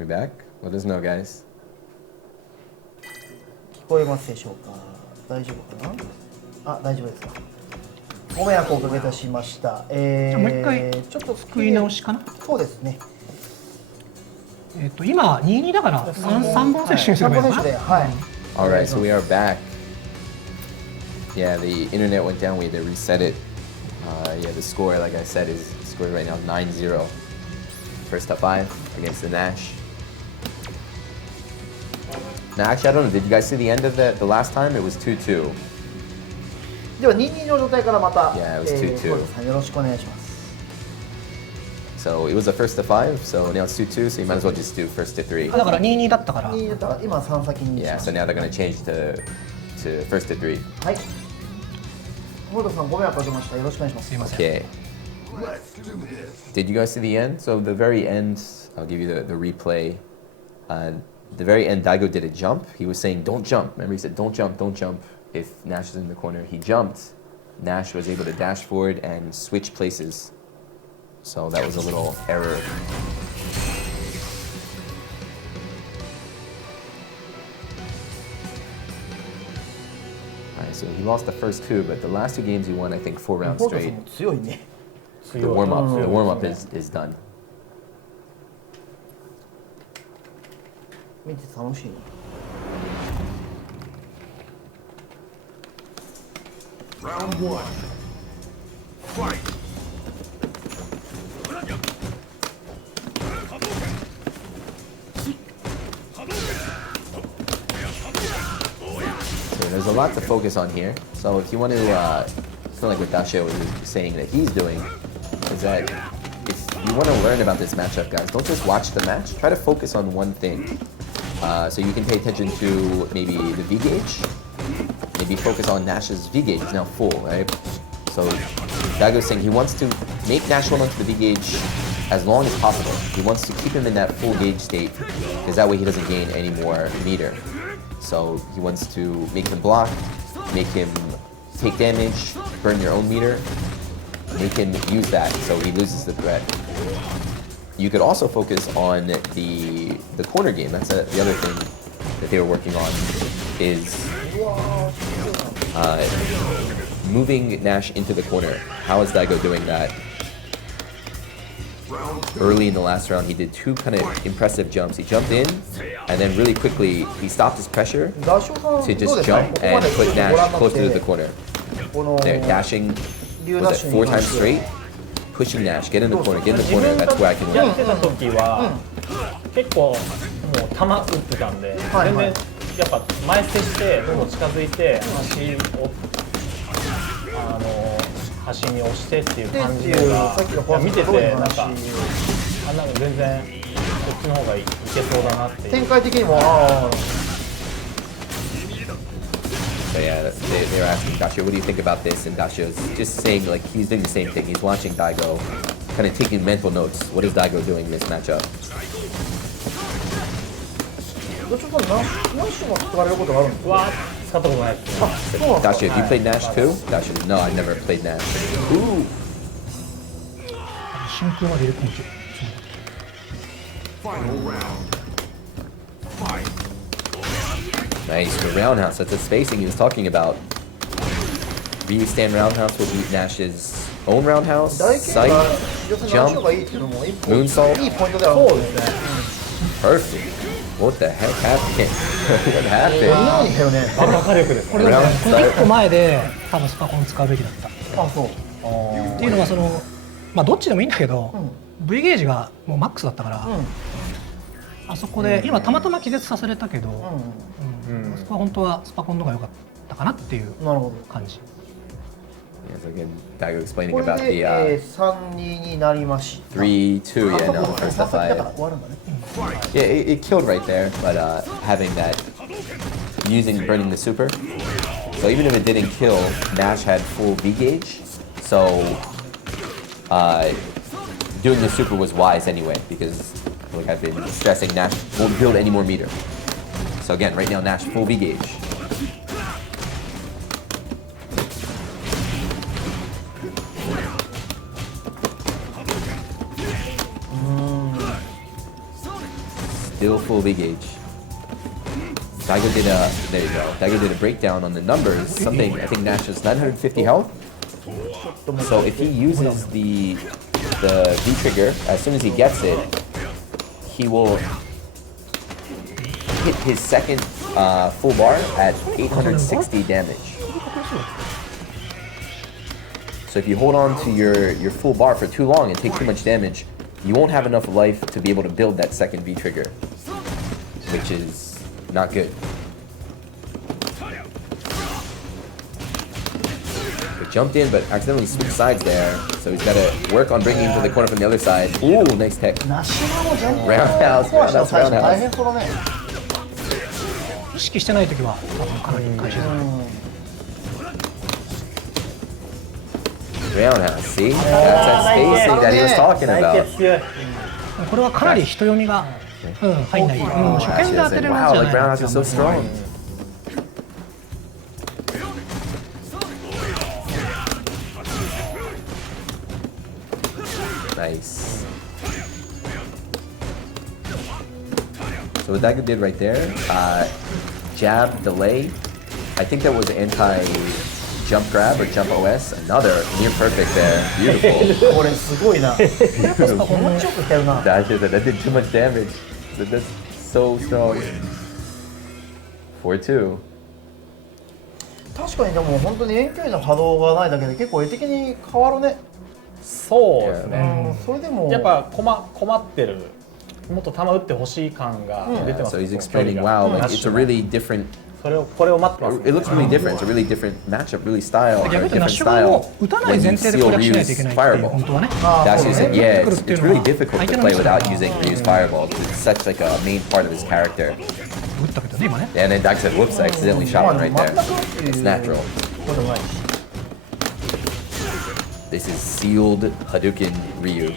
We back? Let us know, guys. 聞こえますでしょうか。大丈夫かな。あ、大丈夫ですか。ご迷惑をおかけいたしました。じゃあもう一回ちょっと作り直しかな。そうですね。今22だから3本セッションすればいいのかな。はい。Alright, so we are back. Yeah, the internet went down. We had to reset it. Yeah, the score, like I said, is scored right now 9-0. First to 5 against the Nash. Now, actually, I don't know. Did you guys see the end of the last time? It was 2-2. では22の状態からまた、Yeah, it was 2-2. よろしくお願いします。So it was a first to 5. So now it's 2-2. So you might as well just do first to 3. だから22だったから。22だったら今3先に。Yeah. So now they're gonna change to first to 3. はい。森田さんご迷惑をかけました。よろしくお願いします。すいません。 Okay. Did you guys see the end? So the very end, I'll give you the replay. The very end, Daigo did a jump. He was saying, "Don't jump." Remember, he said, "Don't jump, don't jump." If Nash is in the corner, he jumped. Nash was able to dash forward and switch places. So that was a little error. Alright, so he lost the first 2, but the last 2 games he won, I think, 4 rounds straight. 強いね。 The warm-up is done. 見て楽しいね。Round 1. Fight. So there's a lot to focus on here. So if you want to, feel like what Dasha was saying that he's doing, is that if you want to learn about this matchup, guys, don't just watch the match. Try to focus on one thing. So you can pay attention to maybe the V gauge. Maybe focus on Nash's V gauge is now full, right? So Daigo's saying he wants to make Nash hold onto the V gauge as long as possible. He wants to keep him in that full gauge state because that way he doesn't gain any more meter. So he wants to make him block, make him take damage, burn your own meter, make him use that so he loses the threat. You could also focus on the corner game. That's the other thing that they were working on is moving Nash into the corner. How is Daigo doing that? Early in the last round, he did 2 kind of impressive jumps. He jumped in, and then really quickly, he stopped his pressure to just jump and put Nash closer to the corner. There, dashing, was it 4 times straight? Pushing Nash, get in the corner, get in the corner, that's where I can やっ win. てた時は結構もう球打ってたんで、全然やっぱ前捨てしてどんどん近づいて端に押してっていう感じが見ててなんか全然こっちの方がいけそうだなっていう。展開的にも So yeah, they were asking Dasha, what do you think about this? And Dasha's just saying like he's doing the same thing. He's watching Daigo, kind of taking mental notes. What is Daigo doing in this matchup? どちらかナッシュも使われることがあるんですか。使ったことないです。 Dasha, have you played Nash too? Dasha, no, I never played Nash. Ooh. 真空まで入れ込む。 Final round. Fight. Nice, the roundhouse. That's the spacing he was talking about. Ryu stand roundhouse will beat Nash's own roundhouse. 大輝 Sight, が女性の相性 jump, がいいっていうのも一個 moonsault. いいポイントであるんそうでですすね。Perfect. What the heck happened? What ね。 happened? いいよね。爆破力です。これだね、この1個前で多分スパコン使うべきだった。あ、そう。っていうのはその、まあどっちでもいいんだけど、V ゲージがもうマックスだったから、あそこで今たまたま気絶させれたけど、そこは本当はスパコンの方が良かったかなっていう感じ。Yeah, so again, Daigo explaining これ about で the 3-2になりました。 3-2, yeah, no, first to だから 5. 終わるんだね。 Yeah, it killed right there, but having that, burning the super. So even if it didn't kill, Nash had full V gauge. So doing the super was wise anyway, because like I've been stressing, Nash won't build any more meter. So again, right now Nash full V gauge. Still full big gauge. Daigo did a, there you go. Daigo did a breakdown on the numbers. Something, I think Nash has 950 health. So if he uses the V trigger, as soon as he gets it, he will hit his second full bar at 860 damage. So if you hold on to your full bar for too long and take too much damage, you won't have enough life to be able to build that second V trigger, which is not good. He jumped in, but accidentally switched sides there, so he's got to work on bringing him to the corner from the other side. Ooh, nice tech. Roundhouse, roundhouse, roundhouse. 意識してないときはかなり回収する。Roundhouse, see? That's that spacing that he was talking about. これはかなり人読みが入んない。初見で当てれるんじゃない Wow, like roundhouse is so strong. Nice. So what Daigo did right there, jab, delay. I think that was anti-jump grab or jump OS. Another near perfect there. Beautiful. これすごいな。Beautiful. 気持ちよくやるな。 That did too much damage. So that's so strong. 4-2. 確かにでも本当に遠距離の波動がないだけで結構絵的に変わるね。そうですね。それでもやっぱ困ってる。もっと球打ってほしい感が出てます。 So he's explaining, wow, like it's a really different. これを待ってます。 It looks really different. It's a really different matchup, really style, or 逆 a にナッ different シュ側 style. も打たない前提で攻略しないといけないっていう本当はね。Dashi said, yeah, it's really difficult to play without using Ryu's fireball. It's such like a main part of his character. 打ったけどね今ね。 And then Daiki said, whoops, I accidentally shot one right there. It's natural. これうまい。 This is sealed Hadouken Ryu.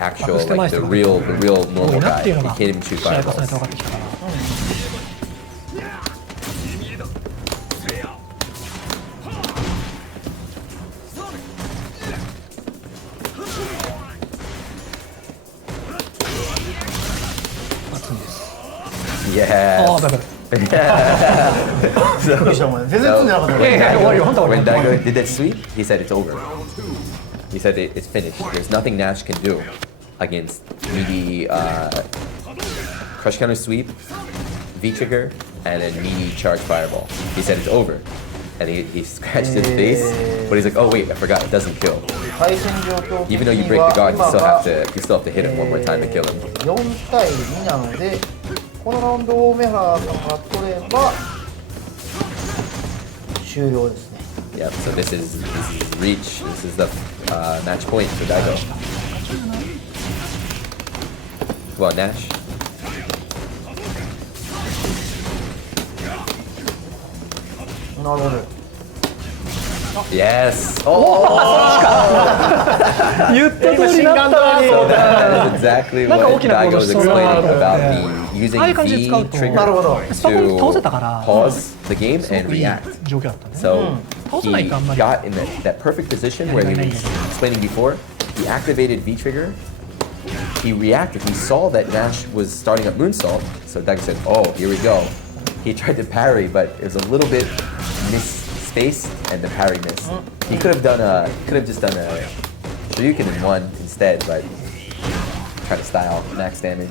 Actual, like the real normal guy. He can't even shoot 試合重ねて fireballs. 分かってきたから Yes. ああだから びっくりしたもんね。全然積んでなかったね。 When Daigo did that sweep, he said it's over. He said it's finished. There's nothing Nash can do against meaty crush counter sweep, V trigger, and then meaty charge fireball. He said it's over. And he scratched his face, but he's like, oh wait, I forgot, it doesn't kill. 対戦状況 Even though you break the guard, you still have to hit him one more time to kill him. 4対2なので、このラウンドを梅原さんが取れば終了ですね。 Yeah, so this is reach. This is the match point for Daigo. Well, Nash. Yes. Oh, 言った通りになったのに so that is exactly what Daigo was explaining about the using V trigger to pause the game and react. 状況だったんで So 倒せ he ないかあんまり got in that perfect position where he was explaining before. He activated V trigger. He reacted. He saw that Nash was starting up moonsault. So Daigo said, "Oh, here we go." He tried to parry, but it was a little bit misspaced, and the parry missed. He could have just done a Shoryuken in one instead, but try to style max damage.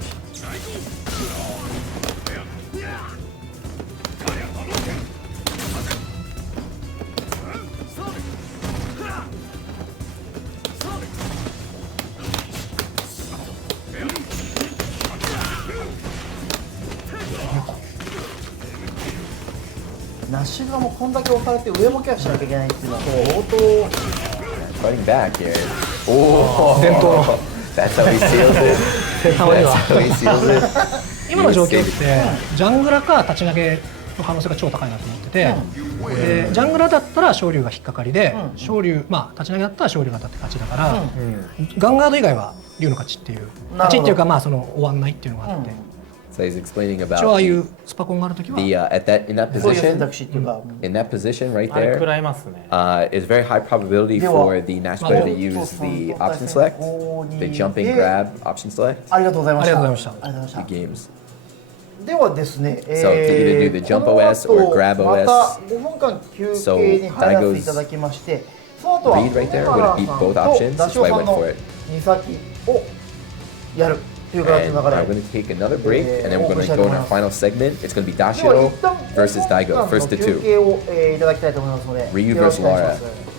Nash がもうこんだけ押されて上もケアしなきゃいけないっていうのは相当 Fighting back here. Oh, that's how he seals it. たまには That's how he seals it. 今の状況ってジャングラか立ち投げの可能性が超高いなと思ってて、でジャングラだったら昇龍が引っかかりで、昇龍まあ立ち投げだったら昇龍が当たって勝ちだから、ガンガード以外は龍の勝ちっていう勝ちっていうかまあその終わんないっていうのがあって、So he's explaining 一 about 応ああいうスパコンがあるときは in that そういう選 position, 択肢っていうか、 in that position right あれ食 there, らいますね。 is very high probability では、 for the Nash player to use the option select, the jumping grab option select, ありがとうございました。ありがとうございましたありがとうござい the まし games. た。ではですね、 So to either do the jump この OS or 後 grab ま OS. た5分間休憩に入らせていただきまして、その後は read right there, would it be both options? ダ That's シオ why I さん went の for it. 2先をやるという形 And の流 I'm れ。 going to take another break, and then we're going to go in our final segment. It's going to be では Dashio 一旦 versus 5 Daigo, 分間 first の to 休 two. 憩をいただきたいと思いますので、 Ryu よろしくお願いしま versus す。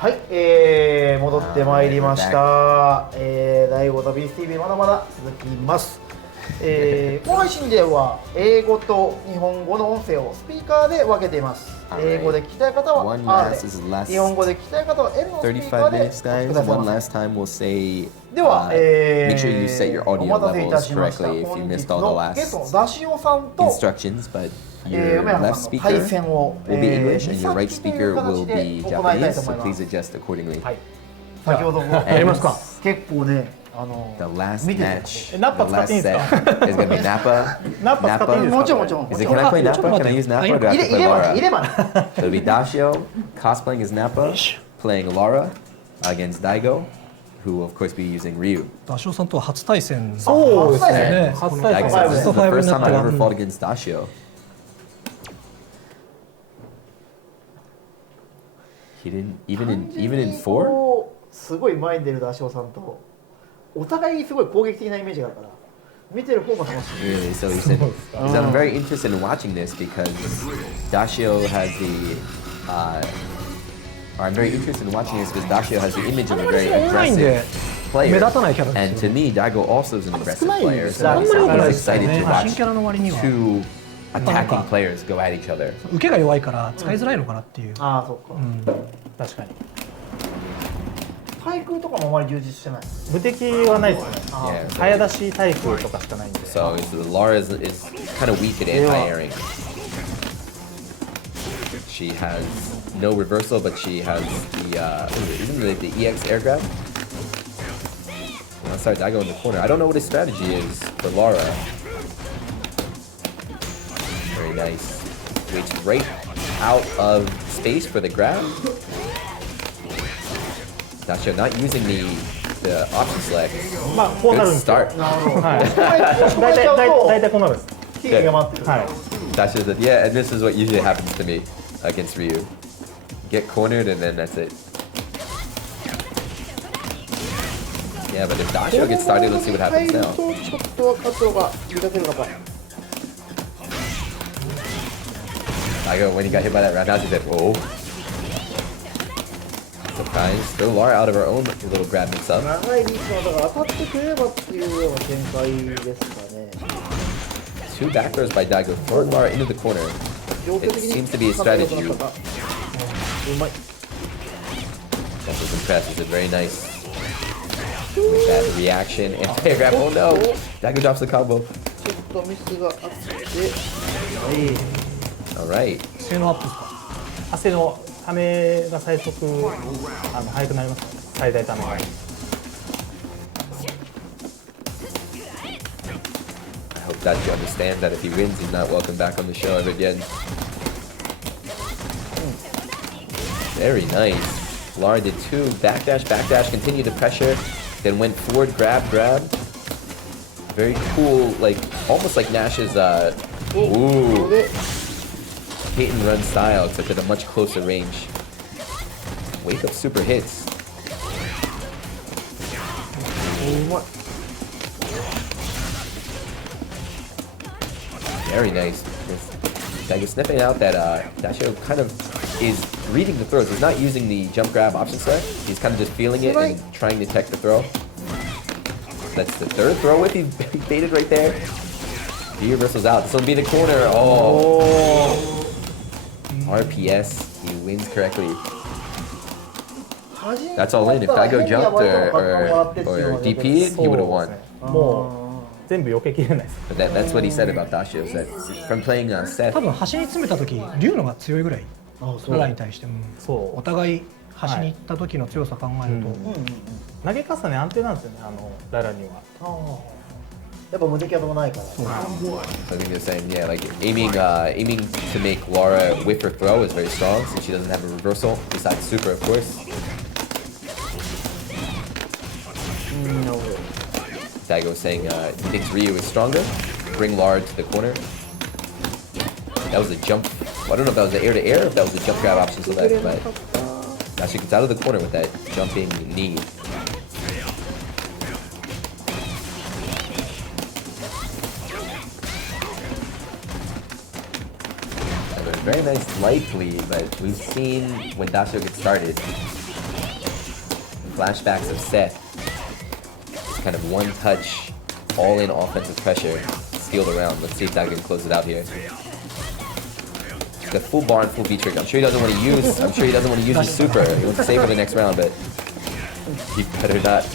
はい、戻ってまいりました。Daigo the Beas TV まだまだ続きます。この配信では英語と日本語の音声をスピーカーで分けています。英語で聞きたい方は R で、日本語で聞きたい方は L のスピーカーでお聞きくださいませ。では、make sure you set your お audio 待たせいたし levels ました。 correctly if 本 you 日 missed all the のゲスト last のダシオさんと instructions, but your 梅原 left さんの対 speaker 戦を will be English and your right 先という speaker 形 will で be 行いたい Japanese, と思 so いま please す。 adjust accordingly. はい。先ほどもやりますか。結構ね、The last 見てて match, ナッパ the 使っていい last んですか set is going to be Nappa. ナッパ使っていいんですかもちろんもちろん。 Is it, can I play Nappa? Can I use Nappa or do I 入 have to れ play ばね、入れ Laura? ばね。 So it'll be Dashio cosplaying as Nappa, playing Laura against Daigo, who will of course be using Ryu. ダシオさんとは初対戦。そうですねね。初対 Daigo 戦 says this is the first time I've ever うん fought against Dashio. He didn't even in 4? すごい前に出るダシオさんとお互いにすごい攻撃的なイメージがあるから見てる方も楽しい。 Really? So he said, I'm very interested in watching this because Dashio has the, or I'm very interested in watching this because Dashio has the image of a very オンラインで aggressive player. 目立たないキャラで And す to よ。 me, Daigo also is an aggressive 少ない player, です so あんまり多くない I'm ですよ excited ね to 新キャラの割に watch は two attacking なんか players go at each other. 受けが弱いから使いづらいのかなっていう。ああ、そっか。うん確かに。対空とかもあまり充実してない。無敵はないですね。 Yeah, 早出し対空とかしかないんで。 so Laura is kind of weak at anti-airing. She has no reversal, but she has the isn't the EX air grab. Let's start Daigo in the corner. I don't know what his strategy is for Laura. Very nice. Waits right out of space for the grab. Dasha not using the option select. まあこうなるん Good ですよ。 start. はい。大大体こうなるんです。キーが待ってる。はい。 Dasha said, yeah, and this is what usually happens to me against Ryu. Get cornered and then that's it. Yeah, but if Dasha gets started, let's see what happens now. ちょっとカットが満たせるのか。 Daigo, when he got hit by that roundhouse, he said, oh. Surprise. Throw Laura out of her own little grab mix-up. 長いリーチのだから当たってくれればっていうような展開ですかね。 Two back throws by Daigo, throwing Laura into the corner. 状況 It 的に seems to be a strategy. うまい。 That was impressive. It's very nice. With that reaction and grab. Oh no! Daigo drops the combo. ちょっとミスがあって、はい。 Alright. 性能アップですか。汗のためが最速速くなりますね。最大ためが。 I hope that you understand that if he wins, he's not welcome back on the show ever again. Very nice. Laura did two backdash, continued to pressure, then went forward, grab. Very cool, like almost like Nash's ooh, hit and run style, except at a much closer range. Wake up super hits. うまい。 Very nice. Daigo sniffing out that Dashio kind of is reading the throws. He's not using the jump grab option select. He's kind of just feeling it and trying to tech the throw. That's the third throw with. He baited right there. He reversals out. This will be the corner. Oh. RPS. He wins correctly. That's all in. If Daigo jumped or DP'd, he would have won. もう全部避けきれないです。 But that's what he said about Dashio. That from playing Seth. 多分端に詰めた時龍のが強いぐらい。ララに対しても。そうお互い端に行った時の強さ考えると。投げ重ね安定なんですよね。ララには。やっぱ無敵はどうもないから。 I think they're saying, yeah, like aiming to make Laura whiff her throw is very strong since she doesn't have a reversal besides super, of course. Daigo saying he thinks Ryu is stronger. Bring Laura to the corner. That was a jump. Well, I don't know if that was an air-to-air or if that was a jump grab option select, but now she gets out of the corner with that jumping knee. Very nice light lead, but we've seen when Dashio gets started, flashbacks of Seth. Kind of one touch, all in offensive pressure, steal the round. Let's see if Daigo can close it out here. The full bar and full V trick. I'm sure he doesn't want to use. I'm sure he doesn't want to use his super. He wants to save for the next round, but he better not.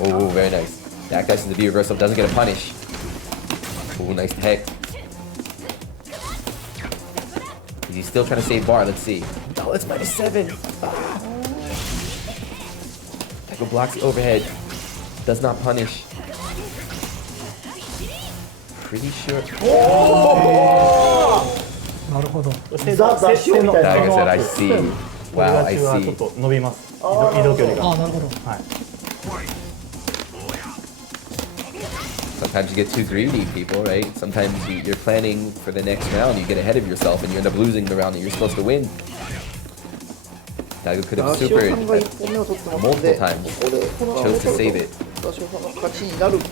Oh, very nice. Back dash to the V reversal. Doesn't get a punish. Oh, nice tech. Is he still trying to save bar? Let's see. Oh, it's -7. Daigo blocks the overhead. Does not punish. Pretty sure. なるほど。ザ・ダッシュみたいな。 Daigo said, I see. Wow, I ちょっ see. と伸びます。移動距離が。あ、なるほど。はい。 Sometimes you get too greedy, people, right? Sometimes you're planning for the next round, you get ahead of yourself, and you end up losing the round that you're supposed to win. Daigo could ダ have ッシュさ supered んが1本目を取ってますの multiple で、 times. ここでこのラウンド Chose を to 取 save る it. とダッシュさんの勝ちになるが、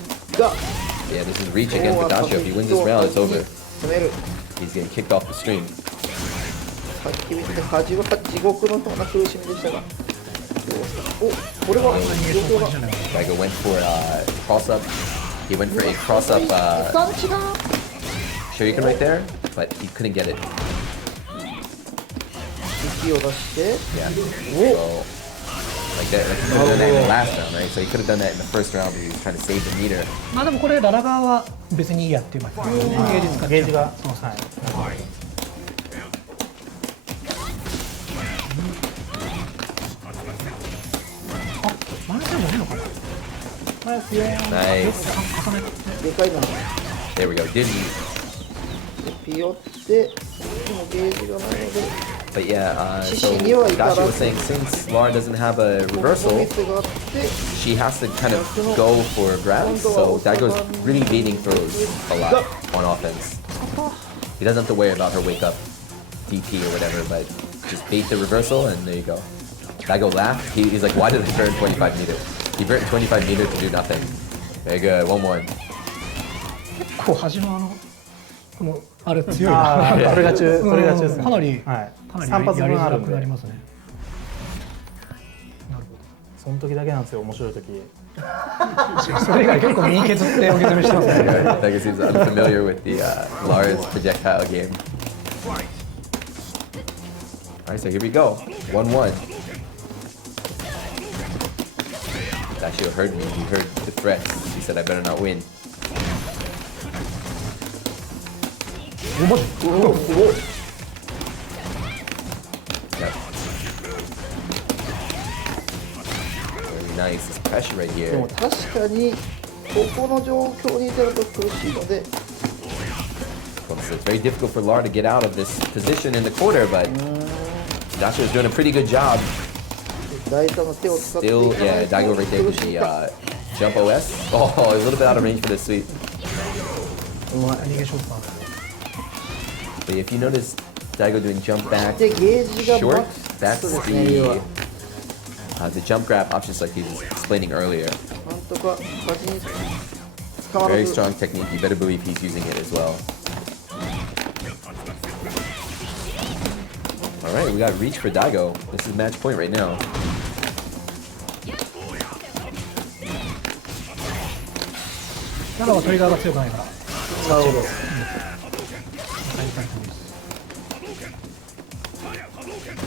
Yeah, this is reach again for Dasho. If he wins this round, it's over. 攻める。 He's getting kicked off the stream. さっき見て恥は地獄のような苦しみでしたが、お、これは状況が Daigo went for cross up. He went for a cross up 3違う。 Shuriken right there, but he couldn't get it. 息を出して、 Yeah. So, like that, like he could have done that in the last round, right? So he could have done that in the first round, but he was trying to save the meter. まあでもこれララ側は別にいいやっていうゲージ使っちゃう。ゲージが。そうそう。はい。マイナスでもいいのかな。ナイスよ。 Nice. でかいな。 There we go. Dizzy. ピヨって、でもゲージがないので、 But yeah, so Dashi was saying since Lara doesn't have a ここ reversal, ミスがあって、 she has to kind of go for grabs. So Daigo's really baiting throws a lot on offense. He doesn't have to worry about her wake up DP or whatever, but just bait the reversal and there you go. Daigo laughed. He's like, why did I burn 25 meters? He burnt 25 meters to do nothing. Very good. One more. 結構端のこのあれ強いあな。あ、それが中、それが中ですね。かなりはい。かなり3発やりづら分あるんで。くなりますね。なるその時だけなんですよ、面白い時。ほど。それ以外結構身に削ってお受け止めしてますね。 Daigo seems unfamiliar with the Lara's projectile game. Alright, so here we go. 1-1. Dashio heard me. He heard the threats. He said I better not win. おお、すごい。 Yep. Very nice. This pressure right で here. も確かにここの状況にいたらと苦しいので、 So it's very difficult for Lara to get out of this position in the quarter, but Dashio is doing a pretty good job. 第三の手を使ってい Still, かな yeah, いと Daigo right there 苦 with しい the か。 jump OS. Oh, a little bit out of range for this sweep. 逃げショッパー。 But if you notice Daigo doing jump back でゲージがマ short, ックス that's ですね。要は the jump grab options like he was explaining earlier. なんとか端に使わ Very ず。 strong technique. You better believe he's using it as well. All right, we got reach for Daigo. This is match point right now. ならばトリガーが強くないから。なるほど。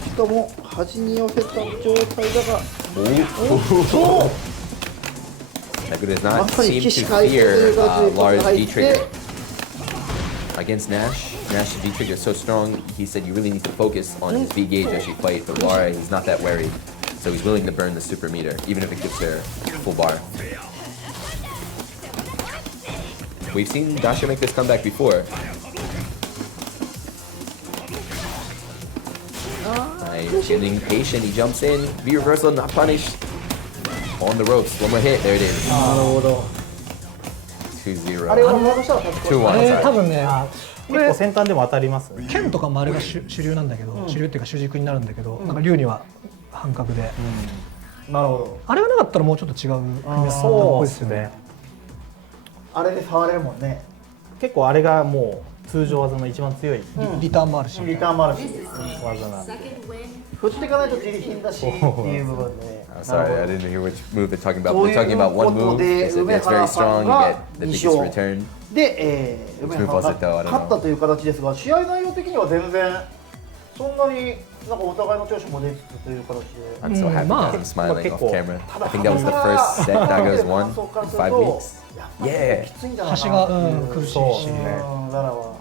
しかも端に寄せた状態だが、 Oh. Daigo does not seem to fear Lara's V trigger. Against Nash, Nash's V trigger is so strong, he said you really need to focus on his V gauge as you fight, but Lara, he's not that wary. So he's willing to burn the super meter, even if it gives her full bar. We've seen Dasha make this comeback before. Nice, getting patient, he jumps in, V reversal, not punished. On the ropes, one more hit, there it is. なるほど。 2-0. あれを戻したら確かに。 2-1. あれ多 Sorry. 分ね、結構先端でも当たりますね。剣とかもあれが主流なんだけど、主流っていうか主軸になるんだけど、なんか竜には半角で、なるほど。あれがなかったらもうちょっと違う組み合わせだったっそうでぽいですよねすね。。あれで触れるもんね。結構あれがもう通常技の一番強いリターンもあるし、リターンもあるし、技なんで。振っていかないと自利品だしっていう部分で。 I'm sorry, I didn't hear which move they're talking about. そう They're いう talking about こ one と move. で They said 梅 that's very 原さ strong. ん You が get the 2 biggest 勝 return. で、梅原さんが勝ったという形ですが、試合内容的には全然そんなになんかお互いの調子も出つつという形で。 I'm so happy Ma. because I'm smiling off Kiko. camera. I think that was the first set Daigo's won in 5 weeks. やっぱり Yeah. きついんだろうな端が、苦しいし、うんララは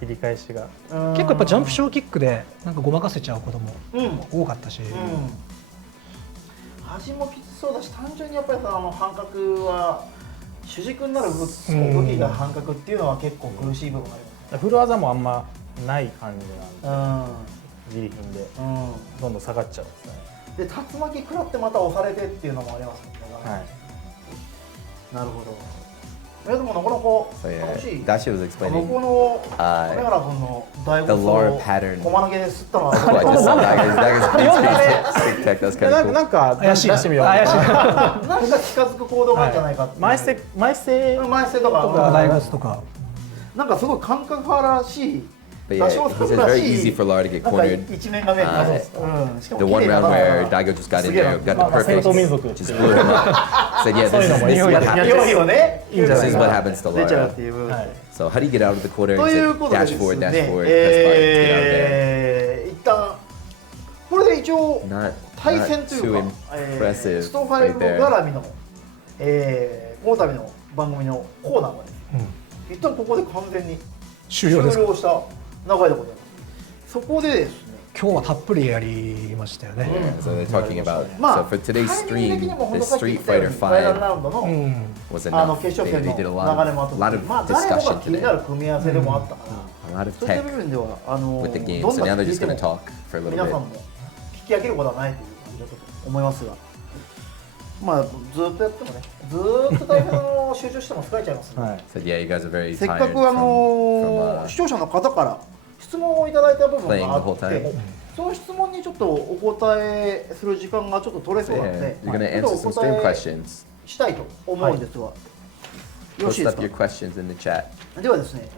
切り返しが。うん結構やっぱジャンプショーキックでなんかごまかせちゃうことも多かったし、端もきつそうだし、単純にやっぱりさ半角は主軸になる武器が半角っていうのは結構苦しい部分がありますね。フル技もあんまない感じなんで、う自利品でんどんどん下がっちゃうんですね。で竜巻食らってまた押されてっていうのもありますもんね。はい。なるほど。でもなかな So か yeah, 楽しい。 Dashi was 向 explaining. こうの梅原君の大 The 悟 lore さ pattern. ん駒投げで吸ったのは Oh, I just saw Daigo's big tech. That was kind な of ん cool. か出してみよう。怪しいな。なんか近づく行動があるんじゃないかっていう。前捨て前捨てとか大学とか、なんかすごい感覚派らしい。 But yeah, he said it's very easy for Lara to get なんか cornered. 一面が見えてます。しかも The 綺 one 麗な round where Daigo just got in there, got the まあ戦 perfect, 闘民族 just blew him up. Said, yeah, this is what 用 happens. 意をね、いいんじゃない This is what happens to 出ちゃうっ Lara. ていう部分で。 So how do you get out of the corner? と He いう said ことで dash です forward, ね dash forward, press button, get out of there. 一旦これで一応 Not, 対 not 戦という too か、impressive ストーファイ right ブ there. 絡みの、この度の番組のコーナーがですね、一旦ここで完全に終了ですか。した流れでございます。そこでですね、今日はたっぷりやりましたよね。 So they're talking about, ま so あ for today's タイミング stream, 的にも本 the 当さっき言 Street ったよう Fighter にファイナル 5ラウンドの was 決 enough. 勝 They, 戦 they の did a 流れもあっ lot た of まあ誰も discussion が気にな today る組み合わせでもあったから、 a lot of そういった部 tech 分ではwith the game. どん So な now they're 聞い just て going も to talk for a little 皆さん bit. も聞き上げることはないという感じだと思いますが、まあずっとやってもね、ずーっと大変集中しても疲れちゃいますので、はい。 So yeah, you guys are very せっか tired く from 視聴者の方から質問をいただいた部分 playing があ the whole っ time. て、その質問にちょっとお答えする時間がちょっと取れそうなの Yeah, で、 you're going to ちょ answer っと some お stream 答え questions. したいと思うんですが、よろしい Post です up your か。 questions in the chat. ではですね、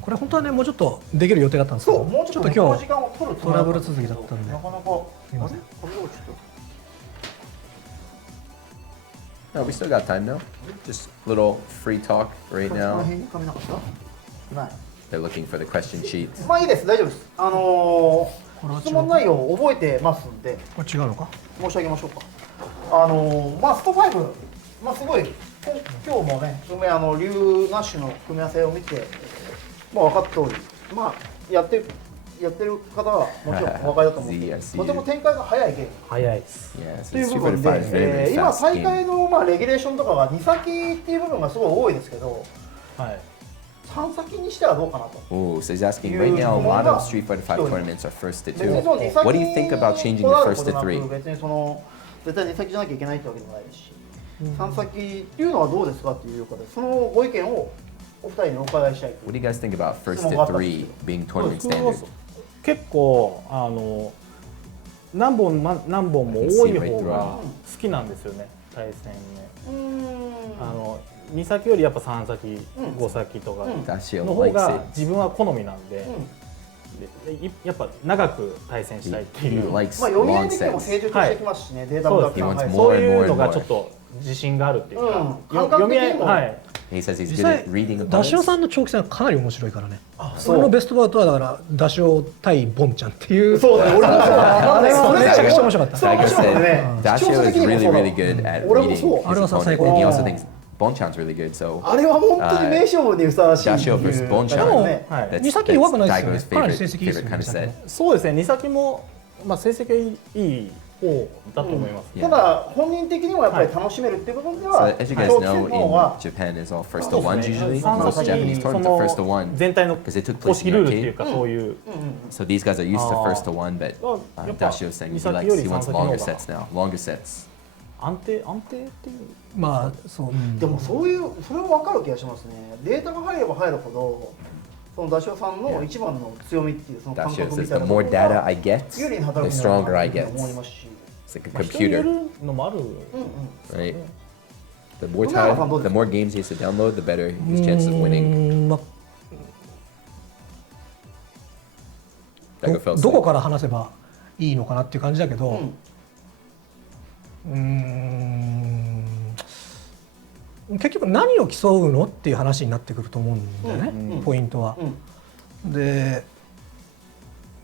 これ本当はねもうちょっとできる予定だったんですけど、そうもうちょっと、ね、ちょっと今日この時間を取るつもりトラブルだったんですけど続きだったんで、なかなかすいません。あれこれをちょっと No, we still got time now. Just a little free talk right この now. 辺に紙なかったない。 They're looking for the question sheets. まあいいです、大丈夫です。質問内容を覚えてますんでこれ違うのか。申し上げましょうか。まあスト5、まあすごい今日もね、竜ナッシュの組み合わせを見て、まあ分かった通り、まあやってる方はもちろんお分かりだと思うんですけど、とても展開が早いゲーム。早いです。 Yeah, so という Street 部分 Fighter 5 is very, で、 very 今 fast 大 game. 会のまあレギュレーションとかが2先っていう部分がすごい多いですけど、はい。 3先にしてはどうかなと。 Oh, so he's asking right now. A lot of Street Fighter 5 tournaments are first to 別にその two. 2先 What do you think about changing に the こだわる first こと to なく three? 別にその絶対2先じゃなきゃいけないってわけでもないですし、3先っていうのはどうですかっていうことで、そのご意見をお二人にお伺いしたいと。 What do you guys think about first to three being tournament standard? 結構何本も多い方が好きなんですよね、対戦ね。2先よりやっぱ3先、5先とか Dashio の方 likes が it. 自分は好みなんで、でやっぱ長く対戦したいってい He う、 likes まあ読み合 long い的にも sets. 成熟してきますしね、データもたくさん入る He wants そう more いう and の more が and ちょっと自信があるっていうか、感覚読み合い、的にもはい。 He says he's 実 good 際 at reading ダシオ opponents. さんの長期戦はかなり面白いからね。それのベストバウトはだからダシオ対ボンちゃんっていう。そうだね、俺もそうだ。あれはめちゃくちゃ面白かった。そう Daigo 面白いね said Dashio is really, really good at 俺も reading そう his あれはさ opponent. 最高 And he also thinks Bonchan's really good. So あれは本当に名勝負にふさわしい。 Dashio versus Bonchan. ね。はい That's, 二先弱くない that's です Daigo's よね。かなり favorite, 成績いいですよ favorite ね kind of set. そうですね、2先も、まあ、成績いい方だと思います。ただ本人的にもやっぱり楽しめるっていう部分で So は、 as you guys 長期 know, 戦の方が in Japan is all first to ones usually. 3 Most 先 Japanese そ tournaments are の first to one. 全体の Because it took 公 place 式 in ルー the ルっていう arcade. か、そういう。 So these guys are used to first to one, but Dashio's saying he wants longer sets now, longer sets. 安定っていう。まあそう。でもそういうそれも分かる気がしますね。データが入れば入るほど、そのダシオさんの一番の強みっていうその感 Dashio 覚み says たい the な more もの data が I get, 有利に the 働くんじゃないか stronger な I と get. 思いますし。 It's like a まあ人によ computer, るのもある。 right? The more time, the more games he has to download, the better his chances of winning. どこから話せばいいのかなっていう感じだけど、結局何を競うのっていう話になってくると思うんだよね、ポイントは。で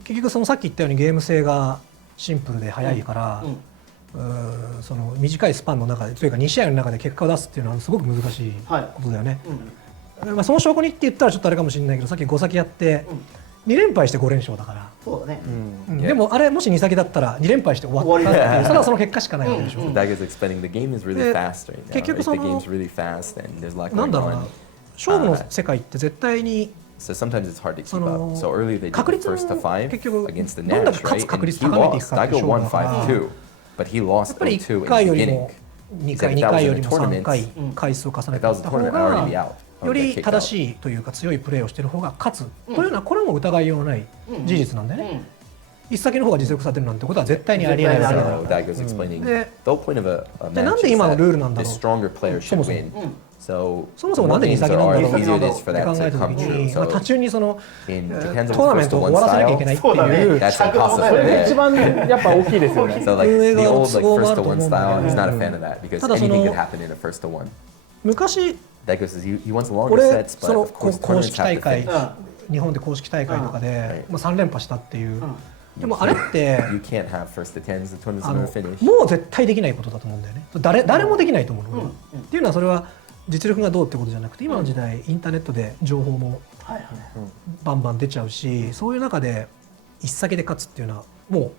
結局そのさっき言ったようにゲーム性がシンプルで速いから、その短いスパンの中でというか2試合の中で結果を出すっていうのはすごく難しいことだよね。まあその証拠にって言ったらちょっとあれかもしれないけど、さっき5先やって2連敗して5連勝だから。そうだね。でもあれもし2先だったら2連敗して終わったっていう、それはその結果しかないわけでしょ。Daigo's explaining the game is really fast right now. 結局その the game's really fast and there's a lot なん going だろうな、 on. 勝負の世界って絶対に So sometimes it's hard to keep up. So earlier they did the first to 5結局 against the どんだけ Nash, 勝つ right? 確 And 率 he 高めていく lost. かっていう Daigo 勝負 won だから、 5-2, but he や lost っぱり 0-2 in 1回 the より beginning. も2回2回よりも3回回数を重ねていった方 If that was a tournament, I'd already be が out. より正しいというか強いプレーをしている方が勝つというのは、これも疑いようのない事実なんだよね。一先の方が実力差出るなんてことは絶対にありえないわけだから。 So Daigo's explaining the whole point of a で、なん match で is 今のルール that なんだ the ろう。 stronger player そ should もそも win. So そもそもなん the で more 2 games 先 there なんだ are, ろう the って easier it is for 考 that え to た come 時 true. に、単 So 純にその in ト Japan's ーナメン first ト to を one 終わらせなきゃい style, けないっていう that's それ impossible. が一番やっぱ大きいですよね。 So like 運営 the 側の old 都 like 合もあ first る to と思 one うんだ style, け he's ど、 not a fan of that because ただその anything could happen in a first to one. 昔 Daigo says he wants longer 俺 sets, そ but の of course 公 tournaments 式 have 大 to 会 finish. 日本で公式大会とかで、うんまあ、3連覇したっていう、でもあれって You can't have first to tens, the tournament's あの never finished. もう絶対できないことだと思うんだよね。誰もできないと思うの、俺は。っていうのはそれは実力がどうってことじゃなくて、今の時代インターネットで情報もバンバン出ちゃうし、そういう中で一先で勝つっていうのはもう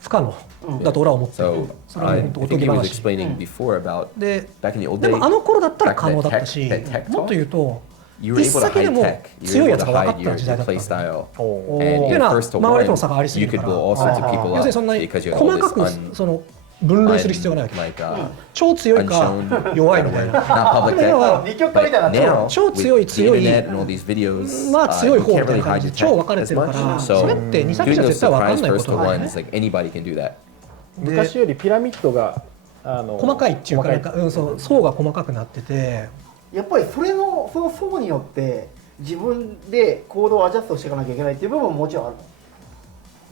不可能だと俺は思ってる。 So それは I 本当おと think ぎ he was 話。 explaining before about で back in the old でもあ days, の頃だったら back 可能 in だ the ったし、 tech もっと言うと you were 一 able to 先で high も tech, you 強 were い able や to つが分か hide った your 時代だったん play だよ。 style. お And っていう in のは first to 周りとの one, 差がありすぎ you る could から、 blow all sorts of people 要するに up そんなに because you had 細 all か this くその分類する必要がないわけ。 like 超強いか unshown 弱いみたい not な。 public でも要は tech. 二極化みたい But な now 超 with 強い the 強い internet and all these videos, まあ強い you 方み can't たい really な感 hide じ your で超 tech 分かれ as てるから、 much. それ So って2先 doing じゃ those 絶対分かん surprise ないこ first と to なんだよ ones, ね。 like anybody can do that. 昔よりピラミッドが細かいっていうかなんか、そう層が細かくなってて、やっぱりその層によって自分で行動をアジャストしていかなきゃいけないっていう部分ももちろんあるの。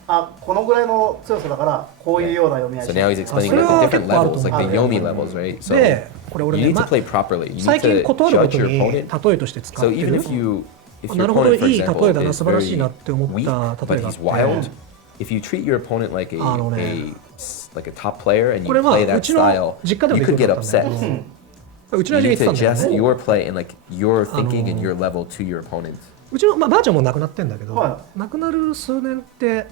あ、このぐらいの強さだからこういうような読み合い So して now he's explaining So like the now different people are levels, like the Yomi levels, right? So でこれ you 俺 need ね、 to play properly. You 最 need 近 to 断るご judge と your に opponent. 例えとして使 So って even る。 if your なるほど、 opponent, for いい例え example, だな、 is 素晴らしい very なって思った weak, 例 but えがあっ he's て、 wild, if you treat your opponent like あのね、 like a top player and こ you れは play う that ちの style, 実家で you もでき could る get ことだったん upset. だけど、うちの You 親父 need が to 言ってたんだ adjust よね。 your play and like your thinking and your level to your opponent. うちの、ばあちゃんも亡くなってんだけど、は亡くなる数年って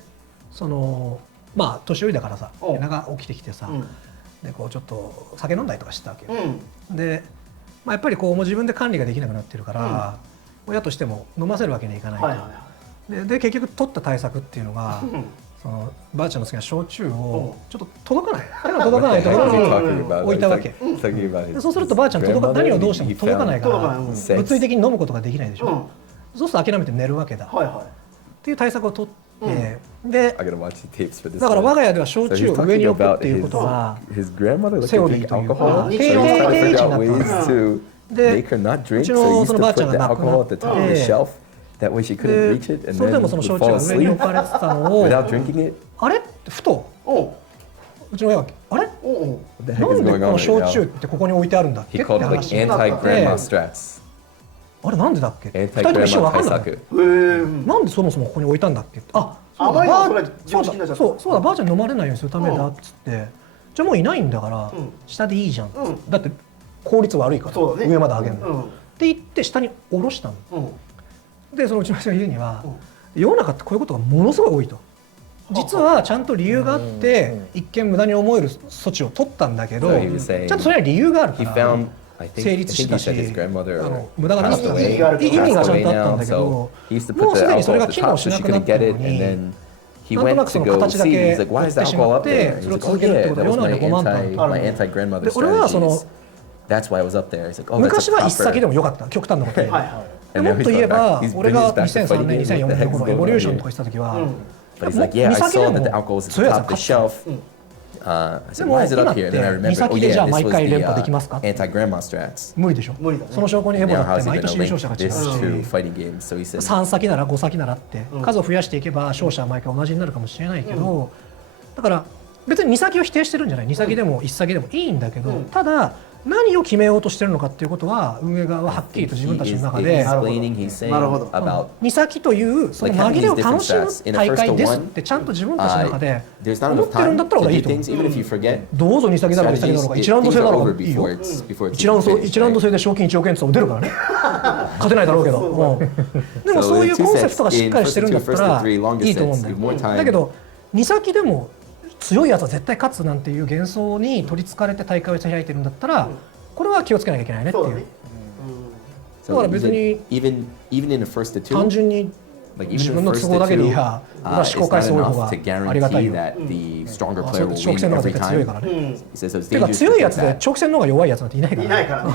そのまあ年寄りだからさ、お夜中起きてきてさ、でこうちょっと酒飲んだりとかしてたわけよ。で、まあ、やっぱりこうもう自分で管理ができなくなってるから、親としても飲ませるわけにはいかないと。はいはいはい。で結局取った対策っていうのが、そのばあちゃんの好きな焼酎をちょっと届かない、手の届かないところに置いたわけ。でそうするとばあちゃん何をどうしても届かないから物理的に飲むことができないでしょ。そうすると諦めて寝るわけだ。はいはい。っていう対策を取って、で I gotta watch the tapes for this. だから one. 我が家では焼 So 酎 he's を上 talking に置くっ about ていうことは his grandmother liked セ to オリ drink ーというか alcohol. So 定 he's 位 trying to 定 figure 位値 out になった ways から to で make her not う drink. ち So の he そ used のば to あちゃ put ん the が亡くな alcohol っ at the top of the て、 shelf. That way she couldn't で reach it, and それで then もその would 焼酎 fall が上に asleep 置かれてたのを without drinking it. あれってふとうちの親があれ Oh. What the heck な is んで going こ on の right 焼酎っ now? てここに置いてあるんだっけ He って called it like 話になって anti-grandma strats. あれなんでだっけ2 Anti 人とも一緒に分かんない grandma なんでそもそもここに置いたんだっけあそうだ甘いのはそればあ常識になっちゃったそうだばあちゃんに飲まれないようにするためだっつってじゃあもういないんだから下でいいじゃんだって効率悪いからそうだね上まで上げるのうんって言って下に下ろしたのうん。でそのうちの人が言うには世の中ってこういうことがものすごい多いと実はちゃんと理由があって一見無駄に思える措置を取ったんだけど So he was saying ちゃんとそれには理由があるか he ら found, I 成 think 立し he たし said his grandmother 無駄がなかっ passed た away. 意味が Passed ちゃん away とあったん now, だけ so ど he used to も put う the すでにそれ alcohol が at the 機能 top し so な she くなっ couldn't て get る it, の and に then he なんとな went くそ to の go 形だ see. け He's like, "Why is や the ってしま alcohol っ up there?" て He's それを like, "Oh 続けるって yeah, こと that は世 was の my 中に5万とある my anti-grandmother で俺はその strategies. That's why I was up there." He's like, "Oh, that's 昔は a 一先で copper." もよかった極端なこと言えばはいはい And も now っと he's 言え going ば back. He's 俺 bringing が us back to 2003 fighting 年 games. What the 2004 heck 年 is このエ going ボリュー on ションと here? かした時は But he's like, "Yeah, I 2先 saw で that the も alcohol was at 強 the いやつ top of the 勝った shelf." I で said, も why is it 今 up っ here? て And then I 2 remembered, oh 先でじ yeah, ゃあ this 毎 was 回 the 連覇できますか？ anti-grandma strats. 無理でしょ。無理だね。その証拠にエボだ Now, っ how て is he 毎 going 年 to 優勝 link 者が違う this し to fighting games? So he said, 3先なら5先ならって数を増やしていけば勝者は毎回同じになるかもしれないけど、だから別に2先を否定してるんじゃない。2先でも1先でもいいんだけど、ただ何を決めようとしてるのかっていうことは運営側ははっきりと自分たちの中で explaining, he's saying なるほど。 about 2先というその紛れを楽しむ大会ですってちゃんと自分たちの中で there's not 思 enough ってるん time だったら to 俺はい do いと思う。 things, even if you forget. どうぞ2先だろう1先だろうが1ラウンド制だろうがいいよ。 1ラウンド制で賞金1億円って出るからね。勝てないだろうけど。でもそういうコンセプトがしっかりしてるんだったらいいと思うんだよ。だけど2先でも強いやつは絶対勝つなんていう幻想に取りつかれて大会を開いてるんだったらこれは気をつけなきゃいけないねっていう。だから別に even in the first two, 単純に like 自 even 分 in の the 都 first 合だけでい two, や it's 試行回 not 数多い方 enough が to ありがたい guarantee よ。 that the stronger player will 長期 win 戦の方が every 絶対強い time. からね。 He says so it's てか dangerous 強い to や think つで that. 長期戦の方が弱いやつなんていないから。いないからね。